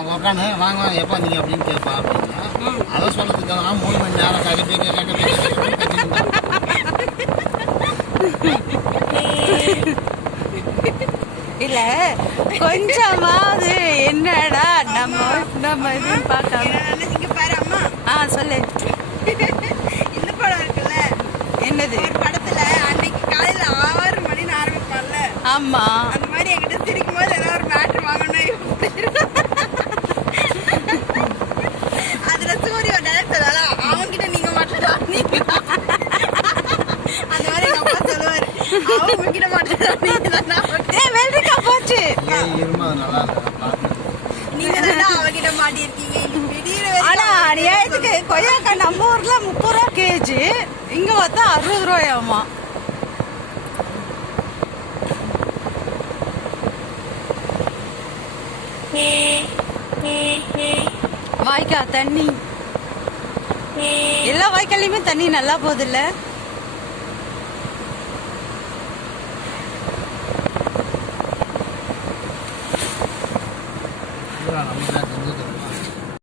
உக்காந்து வாங்க எப்போ நீங்க அப்படின்னு கேட்பா அப்படின்னா அதை சொல்றதுக்கு நான் 3 மணி நேரம் இல்ல கொஞ்சமாவது என்னடா நம்ம இது பார்க்காம இங்க பாரு அம்மா. சொல்லு. இந்த படம் இருக்குல்ல, என்னது? ஒரு படத்துல அன்னைக்கு காலையில 6 மணின்னு ஆரம்பிப்பான்ல, ஆமா. அந்த மாதிரி என்கிட்ட சிரிக்கும் போது ஏதாவது ஒரு மேட்ரு வாங்கணும். அதுல சூரிய டைரக்டர் அவன்கிட்ட நீங்க மட்டும் அந்த மாதிரி எங்க அப்பா சொல்லுவாரு, அவங்க கிட்ட மட்டும் வெள்ளரிக்கா போச்சு. நீங்க தான் அவகிட்ட மாட்டிருக்கீங்க. ஆனா அநியாயத்துக்கு கொய்யாக்கா நம்ம ஊர்ல 30 ரூபா கேஜி, இங்க பார்த்தா 60 ரூபாயாமா. வாய்க்கா தண்ணி எல்லா வாய்க்காலையுமே தண்ணி நல்லா போகுது இல்ல?